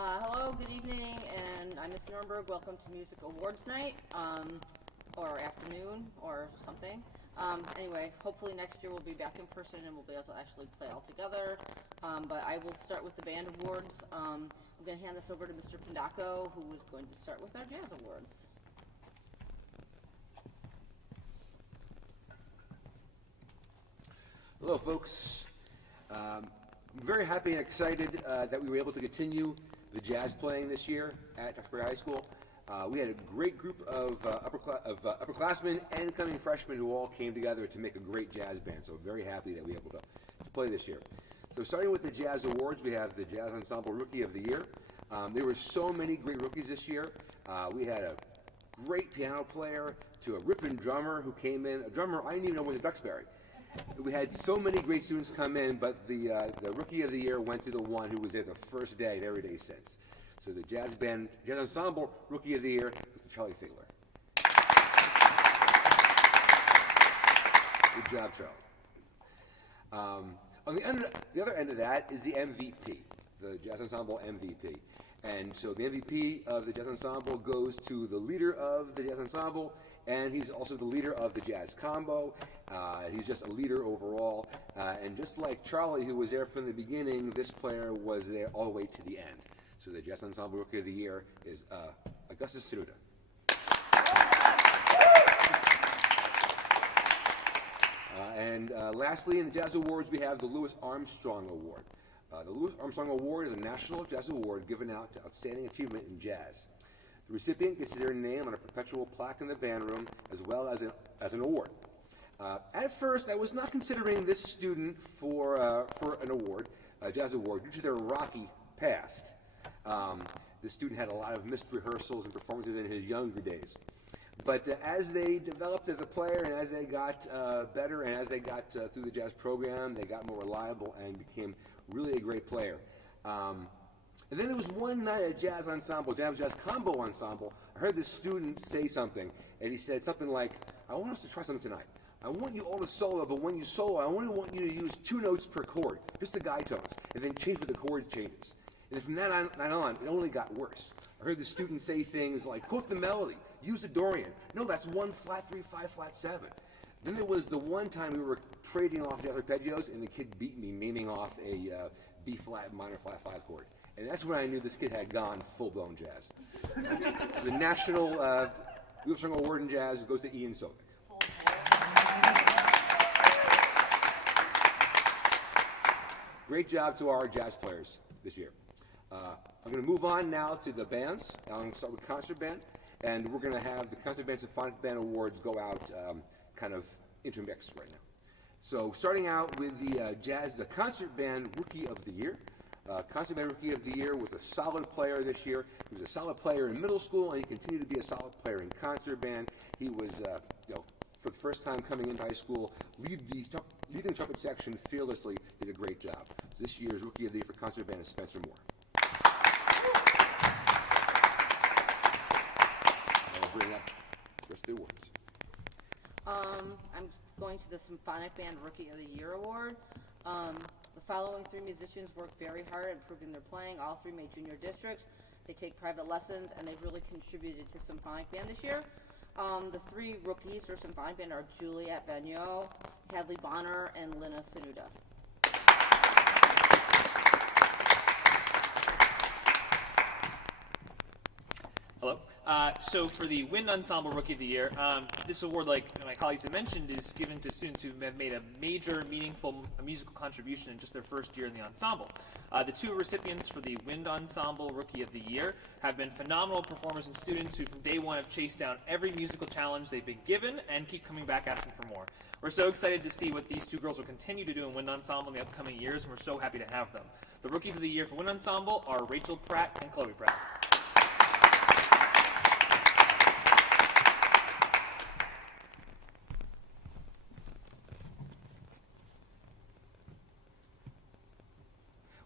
Hello, good evening, and I'm Miss Nuremberg. Welcome to Music Awards night, or afternoon, or something. Anyway, hopefully next year we'll be back in person and we'll be able to actually play all together. But I will start with the band awards. I'm going to hand this over to Mr. Pindaco, who is going to start with our jazz awards. Hello, folks. I'm very happy and excited that we were able to continue the jazz playing this year at Duxbury High School. We had a great group of upperclassmen and incoming freshmen who all came together to make a great jazz band. So very happy that we were able to play this year. So starting with the Jazz Awards, we have the Jazz Ensemble Rookie of the Year. There were so many great rookies this year. We had a great piano player to a ripping drummer who came in. A drummer I didn't even know went to Duxbury. We had so many great students come in, but the Rookie of the Year went to the one who was there the first day and every day since. So the Jazz Ensemble Rookie of the Year, Charlie Figler. Good job, Charlie. On the other end of that is the MVP, the Jazz Ensemble MVP. And so the MVP of the Jazz Ensemble goes to the leader of the Jazz Ensemble, and he's also the leader of the Jazz Combo. He's just a leader overall. And just like Charlie, who was there from the beginning, this player was there all the way to the end. So the Jazz Ensemble Rookie of the Year is Augustus Sanuda. And lastly, in the Jazz Awards, we have the Louis Armstrong Award. The Louis Armstrong Award is a national jazz award given out to outstanding achievement in jazz. The recipient gets their name on a perpetual plaque in the band room, as well as an award. At first, I was not considering this student for an award, a jazz award, due to their rocky past. This student had a lot of missed rehearsals and performances in his younger days. But as they developed as a player and as they got better and as they got through the jazz program, they got more reliable and became really a great player. And then there was one night at Jazz Combo Ensemble, I heard this student say something, and he said something like, I want us to try something tonight. I want you all to solo, but when you solo, I only want you to use 2 notes per chord, just the guide tones, and then change with the chord changes. And from that night on, it only got worse. I heard the student say things like, quote the melody, use the Dorian. No, that's 1 flat 3, 5 flat 7. Then there was the one time we were trading off jazz arpeggios, and the kid beat me naming off a B flat minor flat 5 chord. And that's when I knew this kid had gone full-blown jazz. The National Louis Armstrong Award in Jazz goes to Ian Sovic. Great job to our jazz players this year. I'm going to move on now to the bands. I'm going to start with concert band, and we're going to have the concert band symphonic band awards go out kind of intermixed right now. So starting out with the concert band rookie of the year. Concert band rookie of the year was a solid player this year. He was a solid player in middle school, and he continued to be a solid player in concert band. He was, for the first time coming into high school, leading the trumpet section fearlessly. Did a great job. So this year's rookie of the year for concert band is Spencer Moore. I'll bring up the rest of the awards. I'm going to the Symphonic Band Rookie of the Year Award. The following 3 musicians worked very hard at improving their playing. All 3 made junior districts. They take private lessons, and they've really contributed to Symphonic Band this year. The 3 rookies for Symphonic Band are Juliette Vigneault, Hadley Bonner, and Lina Sanuda. Hello. So for the Wind Ensemble Rookie of the Year, this award, like my colleagues have mentioned, is given to students who have made a major, meaningful musical contribution in just their first year in the ensemble. The 2 recipients for the Wind Ensemble Rookie of the Year have been phenomenal performers and students who from day one have chased down every musical challenge they've been given and keep coming back asking for more. We're so excited to see what these 2 girls will continue to do in Wind Ensemble in the upcoming years, and we're so happy to have them. The Rookies of the Year for Wind Ensemble are Rachel Pratt and Chloe Pratt.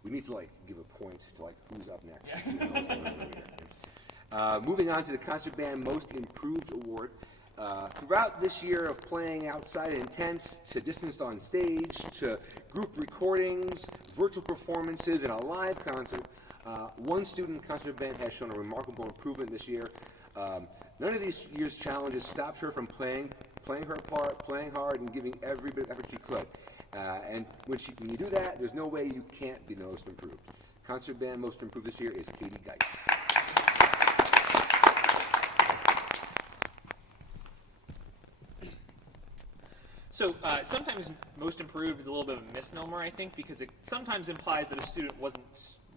We need to give a point to who's up next. Moving on to the concert band most improved award. Throughout this year of playing outside in tents, to distanced on stage, to group recordings, virtual performances, and a live concert, One student in concert band has shown a remarkable improvement this year. None of these year's challenges stopped her from playing her part, playing hard, and giving every bit of effort she could. And when you do that, there's no way you can't be the most improved. Concert band most improved this year is Katie Geitz. So sometimes most improved is a little bit of a misnomer, I think, because it sometimes implies that a student wasn't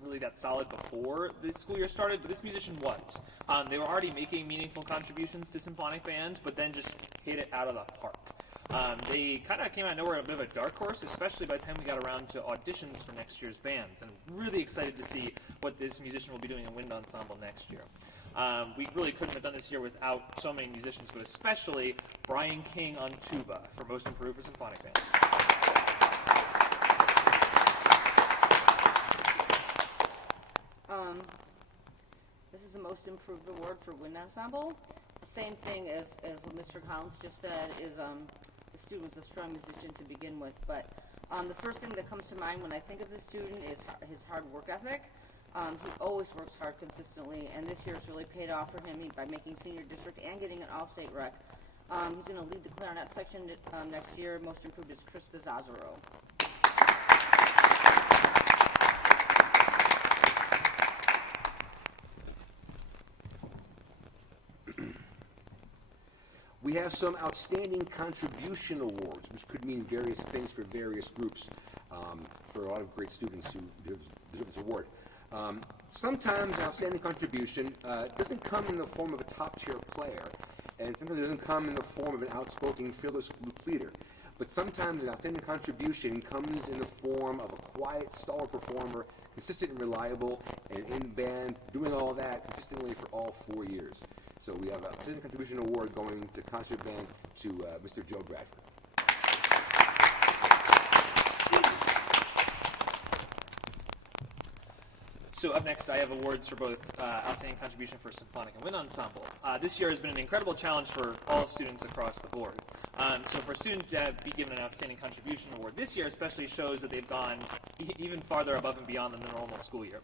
really that solid before the school year started, but this musician was. They were already making meaningful contributions to symphonic band, but then just hit it out of the park. They kind of came out of nowhere, a bit of a dark horse, especially by the time we got around to auditions for next year's bands. And I'm really excited to see what this musician will be doing in wind ensemble next year. We really couldn't have done this year without so many musicians, but especially Brian King on tuba for Most Improved for Symphonic Band. This is the Most Improved Award for Wind Ensemble. The same thing as what Mr. Collins just said is the student was a strong musician to begin with, but the first thing that comes to mind when I think of the student is his hard work ethic. He always works hard consistently, and this year has really paid off for him by making senior district and getting an all-state rec. He's going to lead the clarinet section next year. Most improved is Chris Bizzazaro. We have some outstanding contribution awards, which could mean various things for various groups, for a lot of great students who deserve this award. Sometimes an outstanding contribution doesn't come in the form of a top-tier player, and sometimes it doesn't come in the form of an outspoken, fearless group leader. But sometimes an outstanding contribution comes in the form of a quiet, stalwart performer, consistent and reliable, and in band, doing all that consistently for all 4 years. So we have an outstanding contribution award going to concert band to Mr. Joe Bradford. So up next, I have awards for both Outstanding Contribution for Symphonic and Wind Ensemble. This year has been an incredible challenge for all students across the board. So for a student to be given an Outstanding Contribution Award this year especially shows that they've gone even farther above and beyond than the normal school year.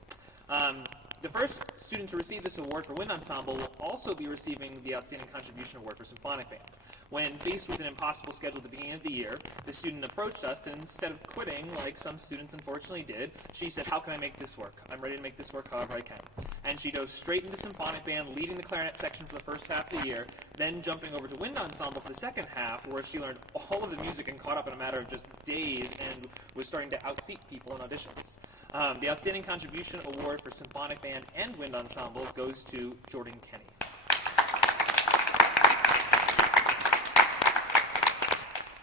The first student to receive this award for Wind Ensemble will also be receiving the Outstanding Contribution Award for Symphonic Band. When faced with an impossible schedule at the beginning of the year, the student approached us, and instead of quitting, like some students unfortunately did, she said, "How can I make this work? I'm ready to make this work however I can." And she dove straight into Symphonic Band, leading the clarinet section for the first half of the year, then jumping over to Wind Ensemble for the second half, where she learned all of the music and caught up in a matter of just days and was starting to outseat people in auditions. The Outstanding Contribution Award for Symphonic Band and Wind Ensemble goes to Jordan Kenny.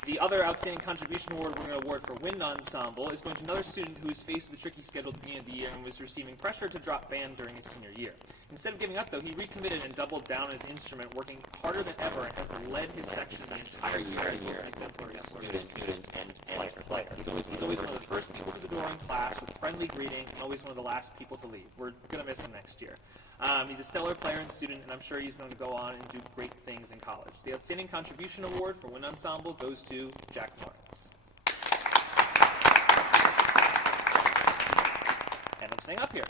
The other Outstanding Contribution Award we're going to award for Wind Ensemble is going to another student who was faced with a tricky schedule at the beginning of the year and was receiving pressure to drop band during his senior year. Instead of giving up, though, he recommitted and doubled down on his instrument, working harder than ever, and has led his section the entire year as both an exemplary student and player. He's always one of the first people to the door in class with a friendly greeting, and always one of the last people to leave. We're going to miss him next year. He's a stellar player and student, and I'm sure he's going to go on and do great things in college. The Outstanding Contribution Award for Wind Ensemble goes to Jack Lawrence. And I'm staying up here.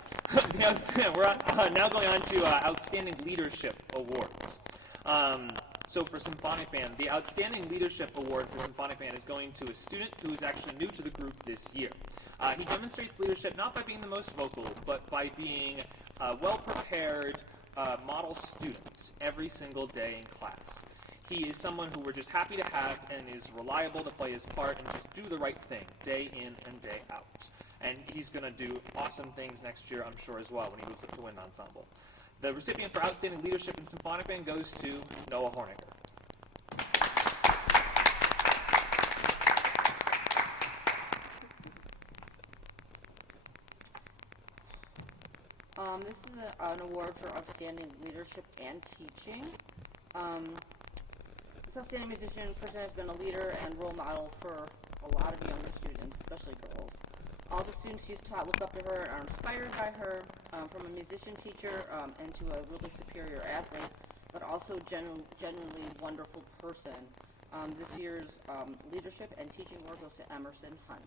We're now going on to Outstanding Leadership Awards. So for Symphonic Band, the Outstanding Leadership Award for Symphonic Band is going to a student who is actually new to the group this year. He demonstrates leadership not by being the most vocal, but by being a well-prepared model student every single day in class. He is someone who we're just happy to have and is reliable to play his part and just do the right thing day in and day out. And he's going to do awesome things next year, I'm sure, as well, when he moves up to Wind Ensemble. The recipient for Outstanding Leadership in Symphonic Band goes to Noah Horniger. This is an award for Outstanding Leadership and Teaching. This outstanding musician person has been a leader and role model for a lot of younger students, especially girls. All the students she's taught look up to her and are inspired by her, from a musician teacher and to a really superior athlete, but also genuinely wonderful person. This year's Leadership and Teaching Award goes to Emerson Hunt.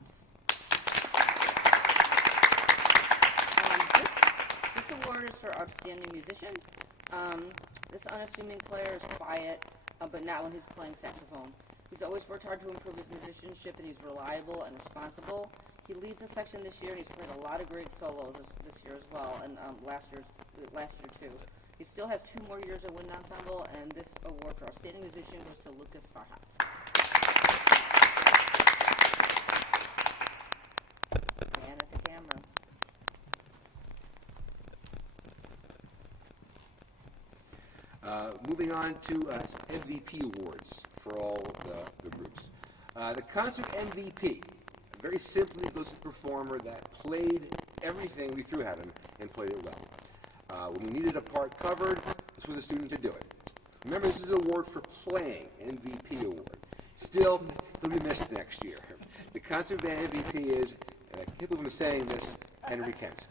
award is for outstanding musician. This unassuming player is quiet, but not when he's playing saxophone. He's always worked hard to improve his musicianship, and he's reliable and responsible. He leads the section this year, and he's played a lot of great solos this year as well, and last year too. He still has 2 more years of wind ensemble, and this award for outstanding musician goes to Lucas Farhat. Man at the camera. Moving on to MVP awards for all the groups. The concert MVP, very simply, goes to the performer that played everything we threw at him and played it well. When we needed a part covered, this was the student to do it. Remember, this is an award for playing, MVP award. Still, he'll be missed next year. The concert band MVP is, and I can't believe I'm saying this, Henry Kent.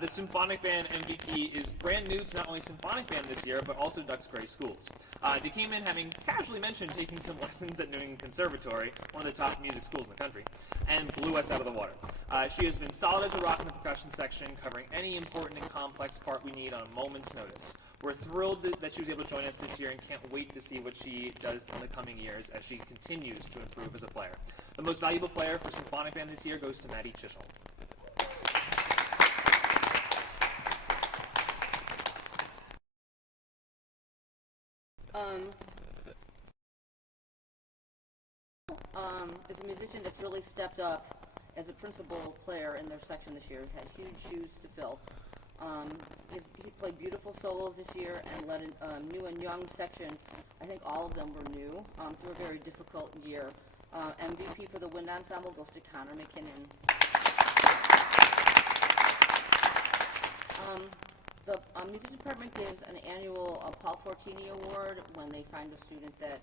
The Symphonic Band MVP is brand new to not only Symphonic Band this year, but also Duxbury Schools. They came in having casually mentioned taking some lessons at New England Conservatory, one of the top music schools in the country, and blew us out of the water. She has been solid as a rock in the percussion section, covering any important and complex part we need on a moment's notice. We're thrilled that she was able to join us this year and can't wait to see what she does in the coming years as she continues to improve as a player. The most valuable player for Symphonic Band this year goes to Maddie Chisholm. Is a musician that's really stepped up as a principal player in their section this year. Had huge shoes to fill. He played beautiful solos this year and led a new and young section. I think all of them were new through a very difficult year. MVP for the wind ensemble goes to Connor McKinnon. The music department gives an annual Paul Fortini Award when they find a student that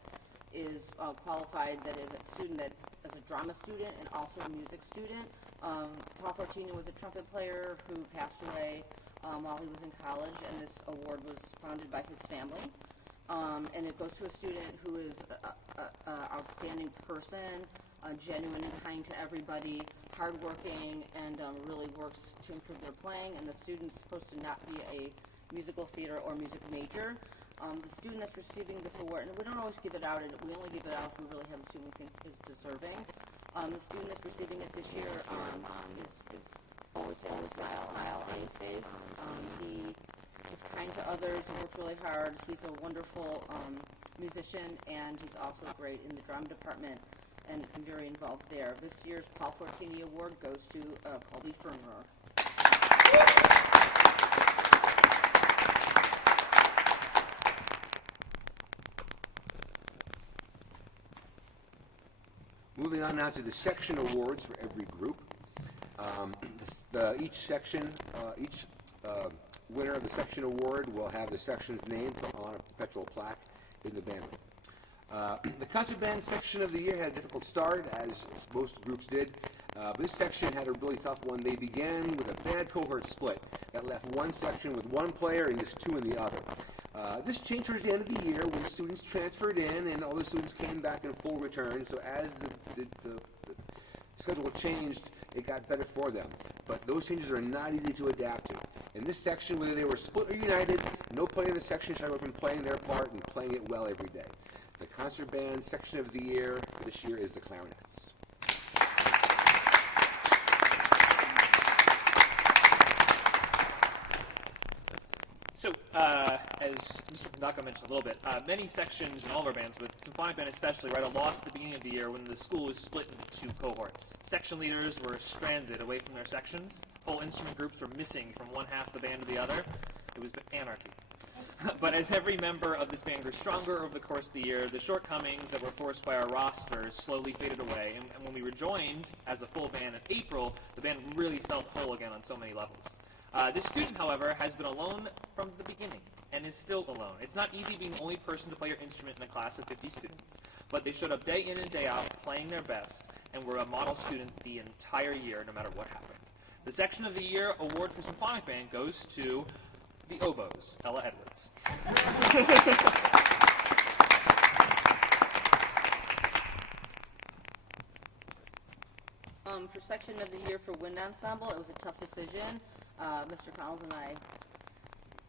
is qualified, that is a student that is a drama student and also a music student. Paul Fortini was a trumpet player who passed away while he was in college, and this award was founded by his family. And it goes to a student who is an outstanding person, genuine and kind to everybody, hardworking, and really works to improve their playing. And the student's supposed to not be a musical theater or music major. The student that's receiving this award, and we don't always give it out, and we only give it out if we really have a student we think is deserving. The student that's receiving it this year is always has a smile on his face. He is kind to others, he works really hard. He's a wonderful musician, and he's also great in the drama department and very involved there. This year's Paul Fortini Award goes to Colby Ferner. Moving on now to the section awards for every group. Each section, each winner of the section award will have the section's name put on a perpetual plaque in the band room. The concert band section of the year had a difficult start, as most groups did. But this section had a really tough one. They began with a bad cohort split that left one section with one player and just 2 in the other. This changed towards the end of the year when students transferred in and all the students came back in full return. So as the schedule changed, it got better for them. But those changes are not easy to adapt to. In this section, whether they were split or united, no player in the section shied away from playing their part and playing it well every day. The concert band section of the year for this year is the Clarinets. So, as Mr. Pandaka mentioned a little bit, many sections in all of our bands, but Symphonic Band especially, a loss at the beginning of the year when the school was split into 2 cohorts. Section leaders were stranded away from their sections. Whole instrument groups were missing from one half of the band to the other. It was anarchy. But as every member of this band grew stronger over the course of the year, the shortcomings that were forced by our rosters slowly faded away. And when we rejoined as a full band in April, the band really felt whole again on so many levels. This student, however, has been alone from the beginning and is still alone. It's not easy being the only person to play your instrument in a class of 50 students, but they showed up day in and day out playing their best and were a model student the entire year, no matter what happened. The Section of the Year award for Symphonic Band goes to the oboes, Ella Edwards. section of the year for wind ensemble. It was a tough decision. Mr. Collins and I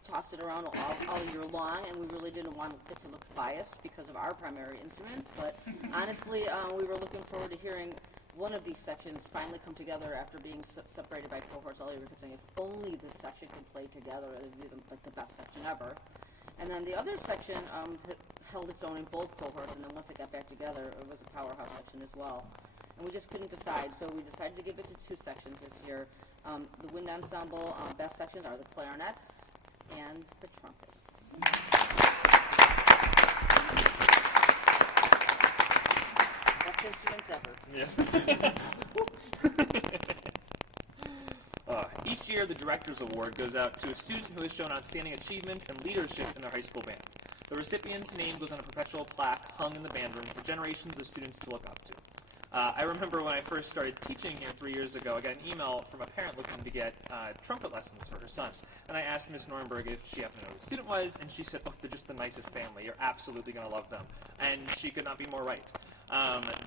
tossed it around all year long, and we really didn't want it to look biased because of our primary instruments. But honestly, we were looking forward to hearing one of these sections finally come together after being separated by cohorts all year. We kept saying, if only this section can play together, it would be like the best section ever. And then the other section held its own in both cohorts, and then once it got back together, it was a powerhouse section as well. And we just couldn't decide, so we decided to give it to two sections this year. The wind ensemble best sections are the clarinets and the trumpets. Best instruments ever. Yes. Each year, the Director's Award goes out to a student who has shown outstanding achievement and leadership in their high school band. The recipient's name goes on a perpetual plaque hung in the band room for generations of students to look up to. I remember when I first started teaching here 3 years ago, I got an email from a parent looking to get trumpet lessons for her son. And I asked Ms. Nornberg if she happened to know who the student was, and she said, oh, they're just the nicest family. You're absolutely going to love them. And she could not be more right.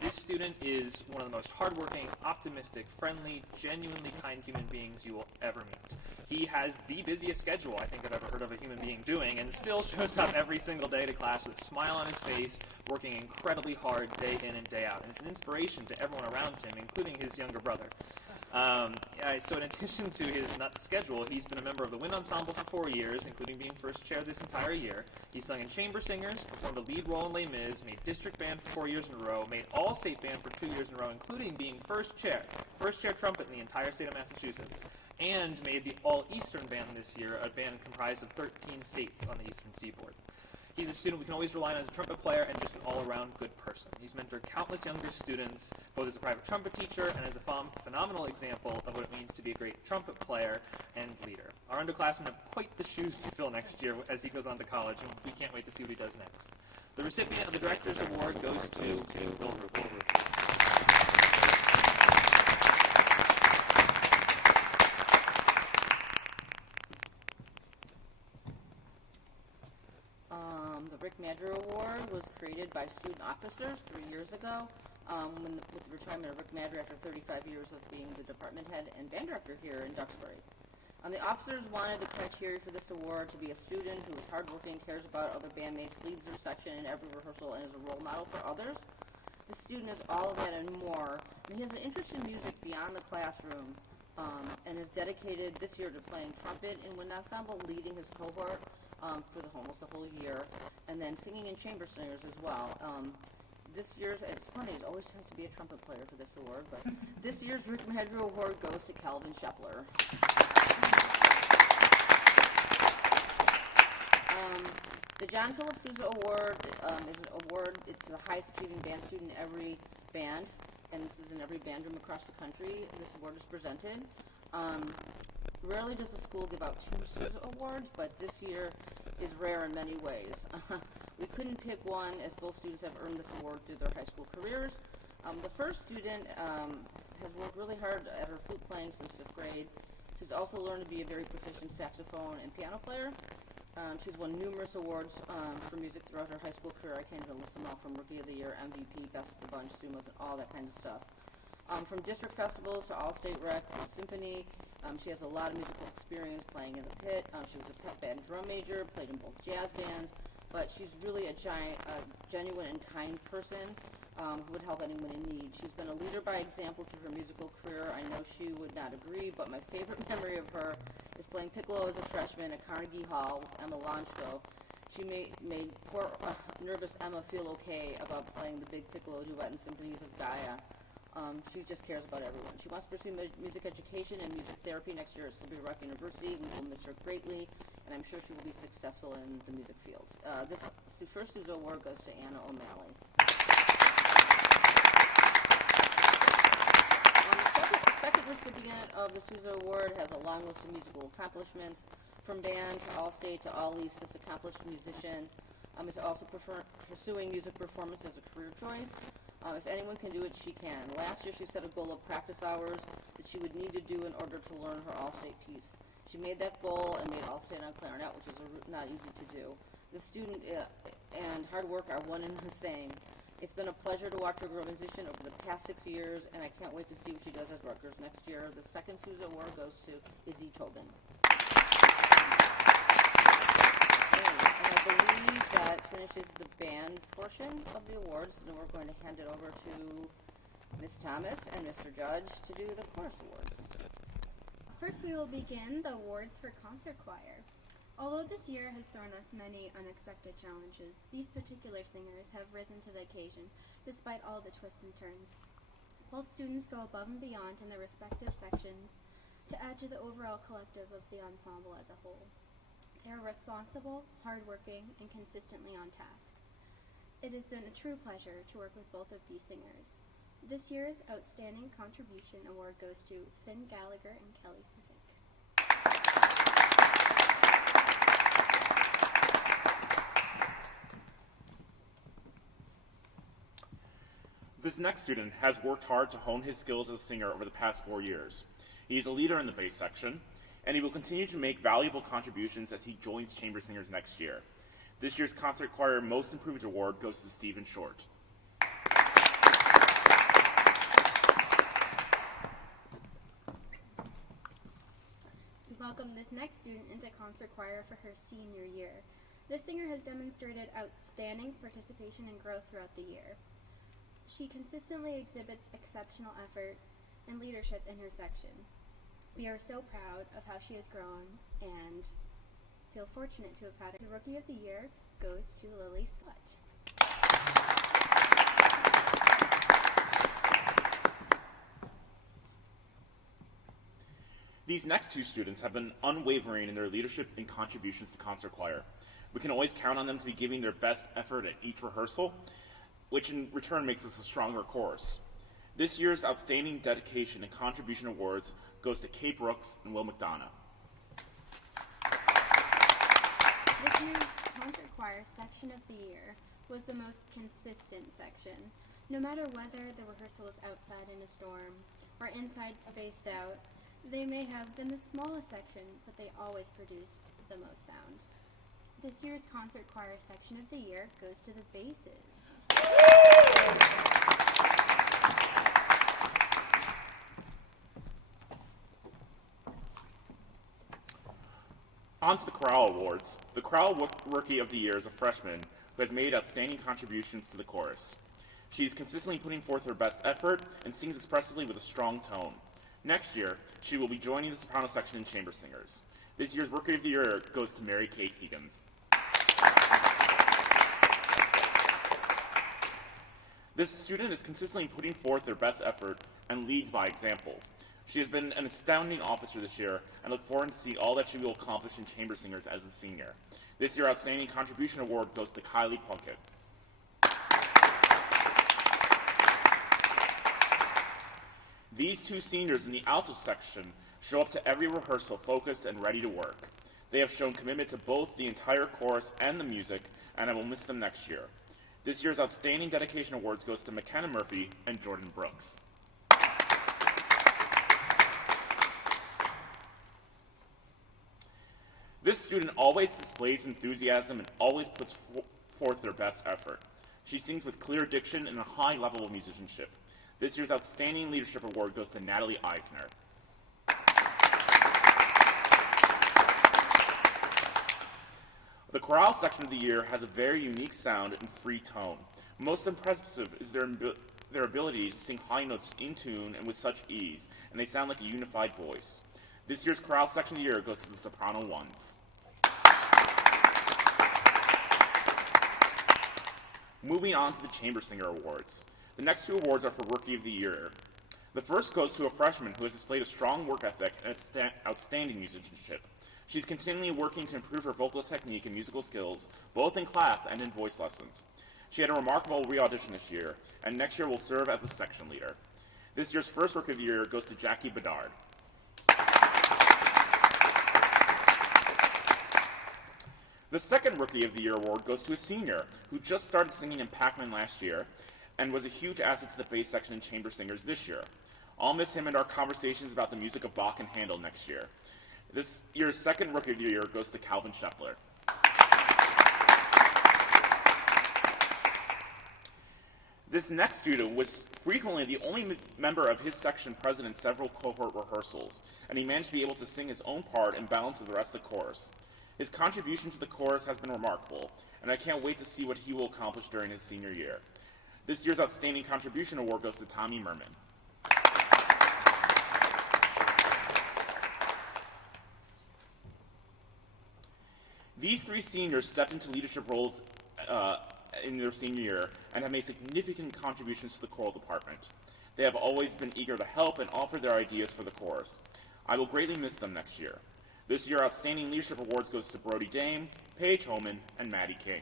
This student is one of the most hardworking, optimistic, friendly, genuinely kind human beings you will ever meet. He has the busiest schedule I think I've ever heard of a human being doing, and still shows up every single day to class with a smile on his face, working incredibly hard day in and day out. And it's an inspiration to everyone around him, including his younger brother. So in addition to his nuts schedule, he's been a member of the wind ensemble for 4 years, including being first chair this entire year. He sung in chamber singers, performed a lead role in Les Mis, made district band for 4 years in a row, made all-state band for 2 years in a row, including being first chair trumpet in the entire state of Massachusetts, and made the all-Eastern band this year, a band comprised of 13 states on the Eastern Seaboard. He's a student we can always rely on as a trumpet player and just an all-around good person. He's mentored countless younger students, both as a private trumpet teacher and as a phenomenal example of what it means to be a great trumpet player and leader. Our underclassmen have quite the shoes to fill next year as he goes on to college, and we can't wait to see what he does next. The recipient of the Director's Award goes to Bill Rupert. The Rick Madrier Award was created by student officers 3 years ago with the retirement of Rick Madrier after 35 years of being the department head and band director here in Duxbury. The officers wanted the criteria for this award to be a student who is hardworking, cares about other bandmates, leads their section in every rehearsal, and is a role model for others. This student is all of that and more, and he has an interest in music beyond the classroom, and is dedicated this year to playing trumpet in wind ensemble, leading his cohort for almost the whole year, and then singing in chamber singers as well. This year's, it's funny, it always tends to be a trumpet player for this award, but this year's Rick Madrier Award goes to Calvin Shepler. The John Philip Sousa Award is an award, it's the highest achieving band student in every band, and this is in every band room across the country. This award is presented. Rarely does the school give out 2 Sousa Awards, but this year is rare in many ways. We couldn't pick one, as both students have earned this award through their high school careers. The first student has worked really hard at her flute playing since 5th grade. She's also learned to be a very proficient saxophone and piano player. She's won numerous awards for music throughout her high school career. I can't even list them all, from Rookie of the Year, MVP, Best of the Bunch, Sumas, and all that kind of stuff. From district festivals to all-state rec, from symphony, she has a lot of musical experience playing in the pit. She was a pep band drum major, played in both jazz bands, but she's really a genuine and kind person who would help anyone in need. She's been a leader by example through her musical career. I know she would not agree, but my favorite memory of her is playing piccolo as a freshman at Carnegie Hall with Emma Lonchko. She made poor, nervous Emma feel okay about playing the big piccolo duet and symphonies of Gaia. She just cares about everyone. She wants to pursue music education and music therapy next year at Sylvia Rock University. We will miss her greatly, and I'm sure she will be successful in the music field. This first Sousa Award goes to Anna O'Malley. The second recipient of the Sousa Award has a long list of musical accomplishments, from band to all-state to all-East. This accomplished musician is also pursuing music performance as a career choice. If anyone can do it, she can. Last year, she set a goal of practice hours that she would need to do in order to learn her all-state piece. She made that goal and made all-state on clarinet, which is not easy to do. The student and hard work are one and the same. It's been a pleasure to watch her grow musician over the past 6 years, and I can't wait to see what she does at Rutgers next year. The second Susan Award goes to Izzy Tobin. And I believe that finishes the band portion of the awards, and we're going to hand it over to Ms. Thomas and Mr. Judge to do the chorus awards. First, we will begin the awards for concert choir. Although this year has thrown us many unexpected challenges, these particular singers have risen to the occasion, despite all the twists and turns. Both students go above and beyond in their respective sections to add to the overall collective of the ensemble as a whole. They are responsible, hardworking, and consistently on task. It has been a true pleasure to work with both of these singers. This year's Outstanding Contribution Award goes to Finn Gallagher and Kelly Suffolk. This next student has worked hard to hone his skills as a singer over the past 4 years. He is a leader in the bass section, and he will continue to make valuable contributions as he joins chamber singers next year. This year's Concert Choir Most Improved Award goes to Stephen Short. We welcome this next student into concert choir for her senior year. This singer has demonstrated outstanding participation and growth throughout the year. She consistently exhibits exceptional effort and leadership in her section. We are so proud of how she has grown and feel fortunate to have had her. The Rookie of the Year goes to Lily Slut. These next two students have been unwavering in their leadership and contributions to concert choir. We can always count on them to be giving their best effort at each rehearsal, which in return makes us a stronger chorus. This year's Outstanding Dedication and Contribution Awards goes to Kate Brooks and Will McDonough. This year's concert choir section of the year was the most consistent section. No matter whether the rehearsal was outside in a storm or inside spaced out, they may have been the smallest section, but they always produced the most sound. This year's concert choir section of the year goes to the basses. On to the Chorale Awards. The Chorale Rookie of the Year is a freshman who has made outstanding contributions to the chorus. She is consistently putting forth her best effort and sings expressively with a strong tone. Next year, she will be joining the soprano section in chamber singers. This year's Rookie of the Year goes to Mary Kate Higgins. This student is consistently putting forth their best effort and leads by example. She has been an astounding officer this year and look forward to see all that she will accomplish in chamber singers as a senior. This year's Outstanding Contribution Award goes to Kylie Plunkett. These two seniors in the alto section show up to every rehearsal focused and ready to work. They have shown commitment to both the entire chorus and the music, and I will miss them next year. This year's Outstanding Dedication Awards goes to McKenna Murphy and Jordan Brooks. This student always displays enthusiasm and always puts forth their best effort. She sings with clear diction and a high level of musicianship. This year's Outstanding Leadership Award goes to Natalie Eisner. The chorale section of the year has a very unique sound and free tone. Most impressive is their ability to sing high notes in tune and with such ease, and they sound like a unified voice. This year's chorale section of the year goes to the soprano ones. Moving on to the Chamber Singer Awards. The next two awards are for Rookie of the Year. The first goes to a freshman who has displayed a strong work ethic and outstanding musicianship. She's continually working to improve her vocal technique and musical skills, both in class and in voice lessons. She had a remarkable re-audition this year, and next year will serve as a section leader. This year's first Rookie of the Year goes to Jackie Bedard. The second Rookie of the Year award goes to a senior who just started singing in Pac-Man last year and was a huge asset to the bass section and chamber singers this year. I'll miss him in our conversations about the music of Bach and Handel next year. This year's second Rookie of the Year goes to Calvin Shepler. This next student was frequently the only member of his section present in several cohort rehearsals, and he managed to be able to sing his own part and balance with the rest of the chorus. His contribution to the chorus has been remarkable, and I can't wait to see what he will accomplish during his senior year. This year's Outstanding Contribution Award goes to Tommy Merman. These three seniors stepped into leadership roles in their senior year and have made significant contributions to the choral department. They have always been eager to help and offer their ideas for the chorus. I will greatly miss them next year. This year, Outstanding Leadership Awards goes to Brody Dame, Paige Holman, and Maddie King.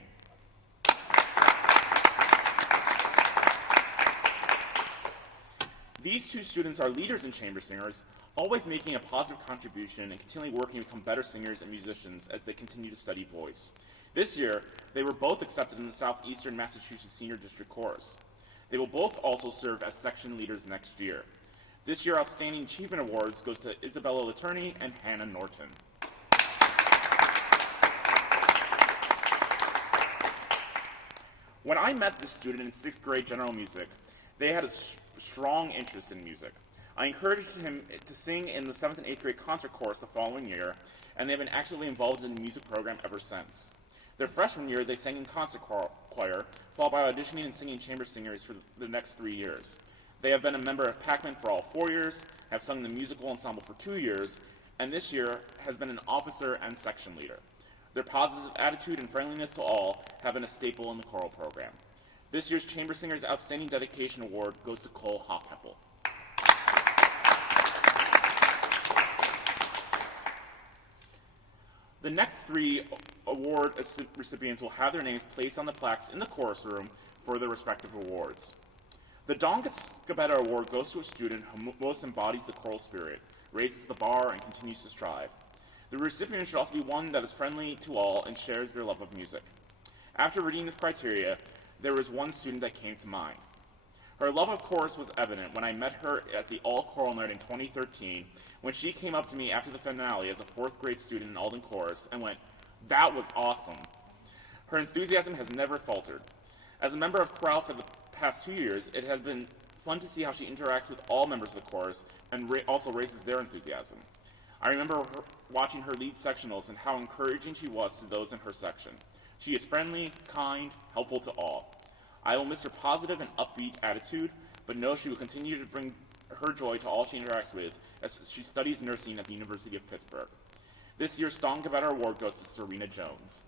These two students are leaders and chamber singers, always making a positive contribution and continually working to become better singers and musicians as they continue to study voice. This year, they were both accepted in the Southeastern Massachusetts Senior District Chorus. They will both also serve as section leaders next year. This year, Outstanding Achievement Awards goes to Isabella Laterney and Hannah Norton. When I met this student in 6th grade general music, they had a strong interest in music. I encouraged him to sing in the 7th and 8th grade concert chorus the following year, and they've been actively involved in the music program ever since. Their freshman year, they sang in concert choir, followed by auditioning and singing chamber singers for the next 3 years. They have been a member of Pac-Man for all 4 years, have sung in the musical ensemble for 2 years, and this year has been an officer and section leader. Their positive attitude and friendliness to all have been a staple in the choral program. This year's Chamber Singers Outstanding Dedication Award goes to Cole Hockheppel. The next 3 award recipients will have their names placed on the plaques in the chorus room for their respective awards. The Don Scabetta Award goes to a student who most embodies the choral spirit, raises the bar, and continues to strive. The recipient should also be one that is friendly to all and shares their love of music. After reading this criteria, there was one student that came to mind. Her love of chorus was evident when I met her at the All Choral Night in 2013, when she came up to me after the finale as a 4th grade student in Alden Chorus and went, "That was awesome." Her enthusiasm has never faltered. As a member of chorale for the past 2 years, it has been fun to see how she interacts with all members of the chorus and also raises their enthusiasm. I remember watching her lead sectionals and how encouraging she was to those in her section. She is friendly, kind, helpful to all. I will miss her positive and upbeat attitude, but know she will continue to bring her joy to all she interacts with as she studies nursing at the University of Pittsburgh. This year's Don Scabetta Award goes to Serena Jones.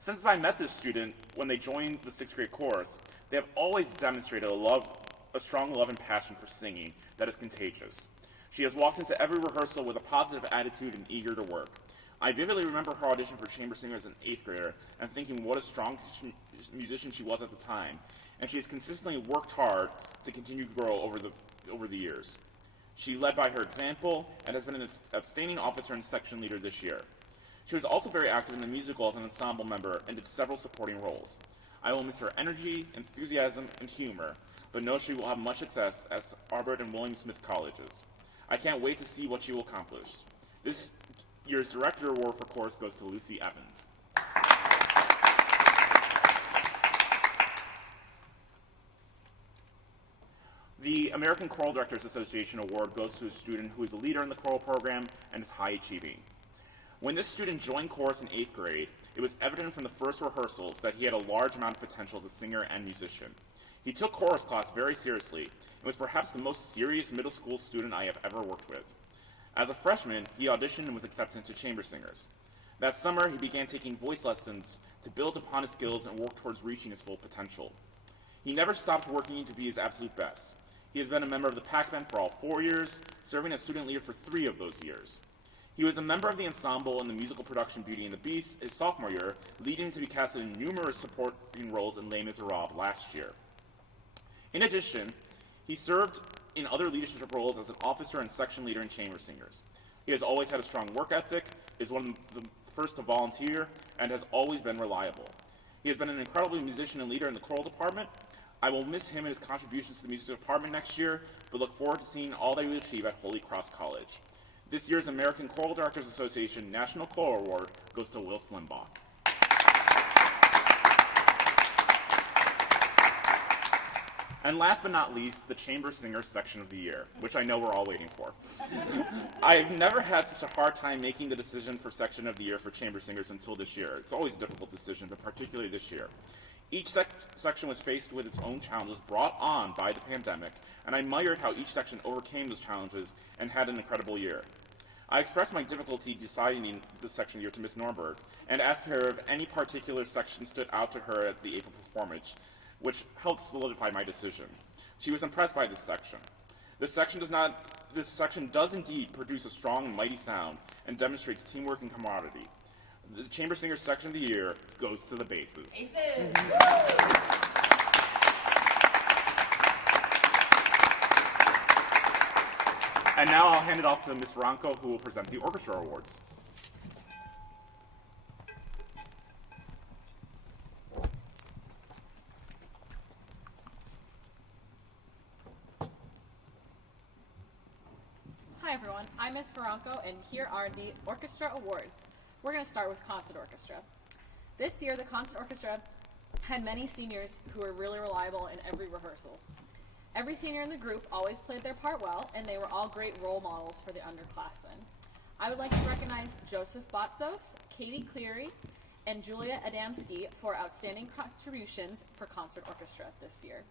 Since I met this student when they joined the 6th grade chorus, they have always demonstrated a strong love and passion for singing that is contagious. She has walked into every rehearsal with a positive attitude and eager to work. I vividly remember her audition for chamber singer as an 8th grader and thinking what a strong musician she was at the time, and she has consistently worked hard to continue to grow over the years. She led by her example and has been an outstanding officer and section leader this year. She was also very active in the musical as an ensemble member and did several supporting roles. I will miss her energy, enthusiasm, and humor, but know she will have much success at Albert and William Smith colleges. I can't wait to see what she will accomplish. This year's Director Award for Chorus goes to Lucy Evans. The American Choral Directors Association Award goes to a student who is a leader in the choral program and is high achieving. When this student joined chorus in 8th grade, it was evident from the first rehearsals that he had a large amount of potential as a singer and musician. He took chorus class very seriously and was perhaps the most serious middle school student I have ever worked with. As a freshman, he auditioned and was accepted into chamber singers. That summer, he began taking voice lessons to build upon his skills and work towards reaching his full potential. He never stopped working to be his absolute best. He has been a member of the Pac-Man for all 4 years, serving as student leader for 3 of those years. He was a member of the ensemble in the musical production Beauty and the Beast his sophomore year, leading him to be casted in numerous supporting roles in Les Miserables last year. In addition, he served in other leadership roles as an officer and section leader in chamber singers. He has always had a strong work ethic, is one of the first to volunteer, and has always been reliable. He has been an incredible musician and leader in the choral department. I will miss him and his contributions to the music department next year, but look forward to seeing all that he will achieve at Holy Cross College. This year's American Choral Directors Association National Choral Award goes to Will Slimbaugh. And last but not least, the Chamber Singer Section of the Year, which I know we're all waiting for. I've never had such a hard time making the decision for Section of the Year for chamber singers until this year. It's always a difficult decision, but particularly this year. Each section was faced with its own challenges brought on by the pandemic, and I admired how each section overcame those challenges and had an incredible year. I expressed my difficulty deciding this section of the year to Ms. Norberg, and asked her if any particular section stood out to her at the April performance, which helped solidify my decision. She was impressed by this section. This section does indeed produce a strong and mighty sound and demonstrates teamwork and camaraderie. The Chamber Singer Section of the Year goes to the basses. And now I'll hand it off to Ms. Veronco, who will present the Orchestra Awards. Hi everyone, I'm Ms. Veronco, and here are the Orchestra Awards. We're going to start with Concert Orchestra. This year, the Concert Orchestra had many seniors who were really reliable in every rehearsal. Every senior in the group always played their part well, and they were all great role models for the underclassmen. I would like to recognize Joseph Batsos, Katie Cleary, and Julia Adamski for outstanding contributions for Concert Orchestra this year.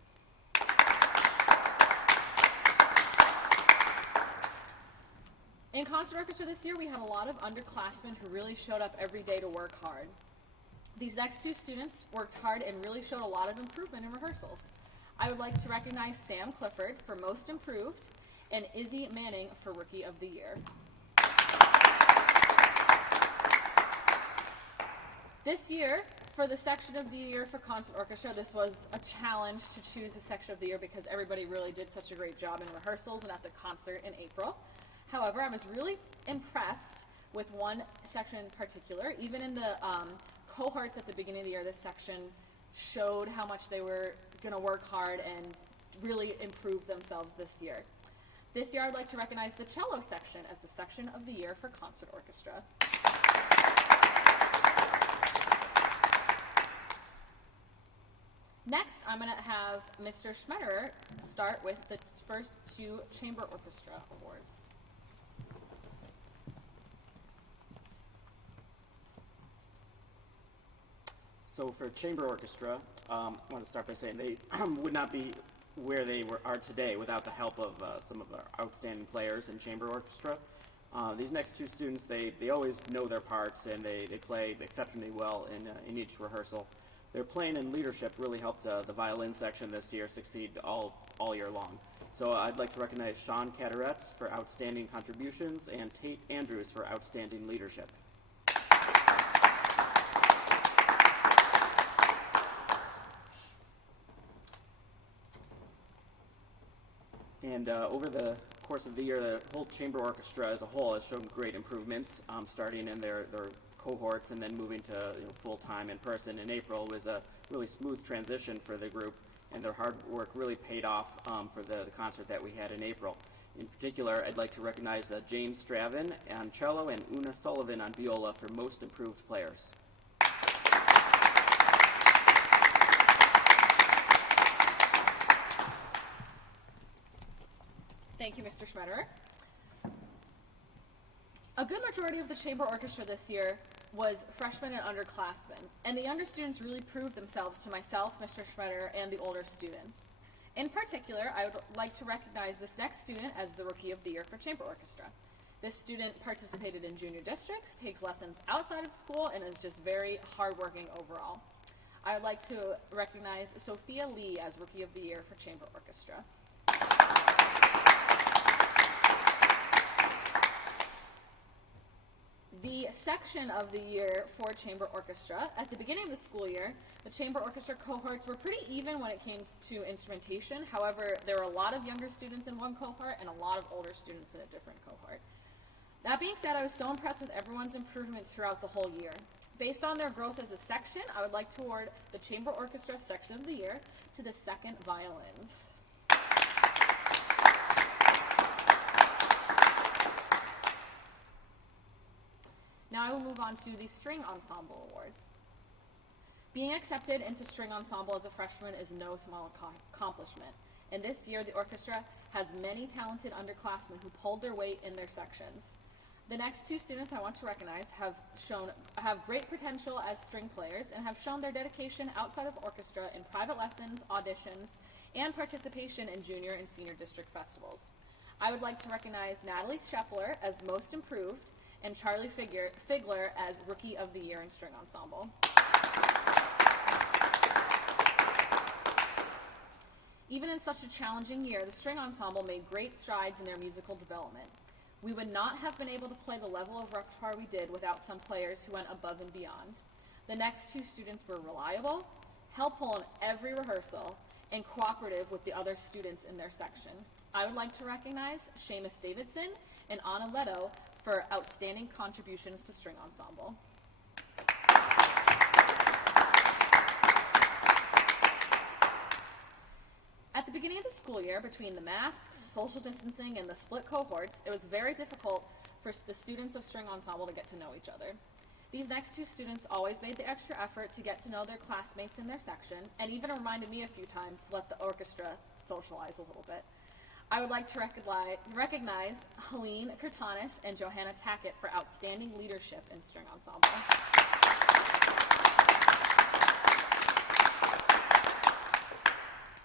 In Concert Orchestra this year, we had a lot of underclassmen who really showed up every day to work hard. These next two students worked hard and really showed a lot of improvement in rehearsals. I would like to recognize Sam Clifford for Most Improved and Izzy Manning for Rookie of the Year. This year, for the Section of the Year for Concert Orchestra, this was a challenge to choose a Section of the Year because everybody really did such a great job in rehearsals and at the concert in April. However, I was really impressed with one section in particular. Even in the cohorts at the beginning of the year, this section showed how much they were going to work hard and really improve themselves this year. This year, I'd like to recognize the cello section as the Section of the Year for Concert Orchestra. Next, I'm going to have Mr. Schmetterer start with the first two Chamber Orchestra Awards. So for chamber orchestra, I want to start by saying they would not be where they are today without the help of some of our outstanding players in chamber orchestra. These next two students, they always know their parts and they play exceptionally well in each rehearsal. Their playing and leadership really helped the violin section this year succeed all year long. So I'd like to recognize Sean Cataretz for outstanding contributions and Tate Andrews for outstanding leadership. And over the course of the year, the whole chamber orchestra as a whole has shown great improvements, starting in their cohorts and then moving to full-time in person in April. Was a really smooth transition for the group, and their hard work really paid off for the concert that we had in April. In particular, I'd like to recognize James Stravin on cello and Una Sullivan on viola for Most Improved Players. Thank you, Mr. Schmetterer. A good majority of the chamber orchestra this year was freshmen and underclassmen, and the younger students really proved themselves to myself, Mr. Schmetterer, and the older students. In particular, I would like to recognize this next student as the Rookie of the Year for chamber orchestra. This student participated in junior districts, takes lessons outside of school, and is just very hardworking overall. I would like to recognize Sophia Lee as Rookie of the Year for chamber orchestra. The section of the year for chamber orchestra, at the beginning of the school year, the chamber orchestra cohorts were pretty even when it came to instrumentation. However, there were a lot of younger students in one cohort and a lot of older students in a different cohort. That being said, I was so impressed with everyone's improvement throughout the whole year. Based on their growth as a section, I would like to award the chamber orchestra section of the year to the second violins. I will move on to the String Ensemble Awards. Being accepted into String Ensemble as a freshman is no small accomplishment, and this year the orchestra has many talented underclassmen who pulled their weight in their sections. The next two students I want to recognize have great potential as string players and have shown their dedication outside of orchestra in private lessons, auditions, and participation in junior and senior district festivals. I would like to recognize Natalie Shepler as Most Improved and Charlie Figler as Rookie of the Year in String Ensemble. Even in such a challenging year, the String Ensemble made great strides in their musical development. We would not have been able to play the level of repertoire we did without some players who went above and beyond. The next two students were reliable, helpful in every rehearsal, and cooperative with the other students in their section. I would like to recognize Seamus Davidson and Anna Leto for outstanding contributions to String Ensemble. At the beginning of the school year, between the masks, social distancing, and the split cohorts, it was very difficult for the students of String Ensemble to get to know each other. These next two students always made the extra effort to get to know their classmates in their section, and even reminded me a few times to let the orchestra socialize a little bit. I would like to recognize Helene Kurtanis and Johanna Tackett for outstanding leadership in String Ensemble.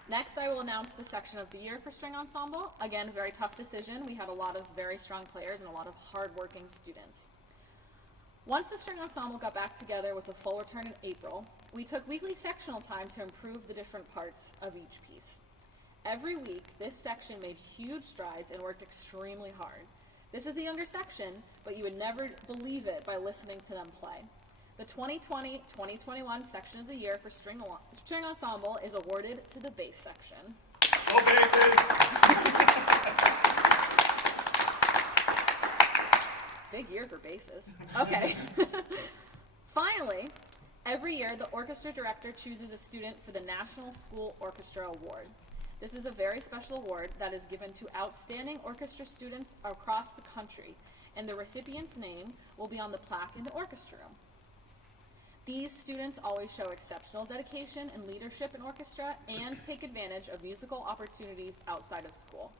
Next, I will announce the section of the year for String Ensemble. Again, very tough decision. We had a lot of very strong players and a lot of hard-working students. Once the String Ensemble got back together with a full return in April, we took weekly sectional time to improve the different parts of each piece. Every week, this section made huge strides and worked extremely hard. This is a younger section, but you would never believe it by listening to them play. The 2020-2021 section of the year for String Ensemble is awarded to the bass section. Oh, basses! Big year for basses. Okay. Finally, every year the orchestra director chooses a student for the National School Orchestra Award. This is a very special award that is given to outstanding orchestra students across the country, and the recipient's name will be on the plaque in the orchestra room. These students always show exceptional dedication and leadership in orchestra and take advantage of musical opportunities outside of school.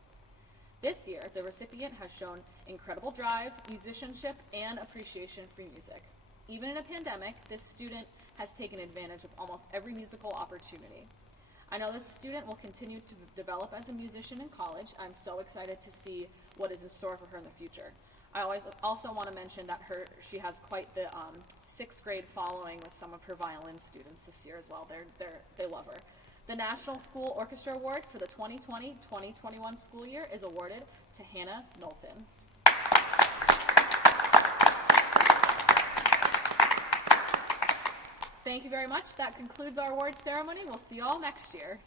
This year, the recipient has shown incredible drive, musicianship, and appreciation for music. Even in a pandemic, this student has taken advantage of almost every musical opportunity. I know this student will continue to develop as a musician in college. I'm so excited to see what is in store for her in the future. I also want to mention that she has quite the 6th grade following with some of her violin students this year as well. They love her. The National School Orchestra Award for the 2020-2021 school year is awarded to Hannah Knowlton. Thank you very much. That concludes our award ceremony. We'll see you all next year.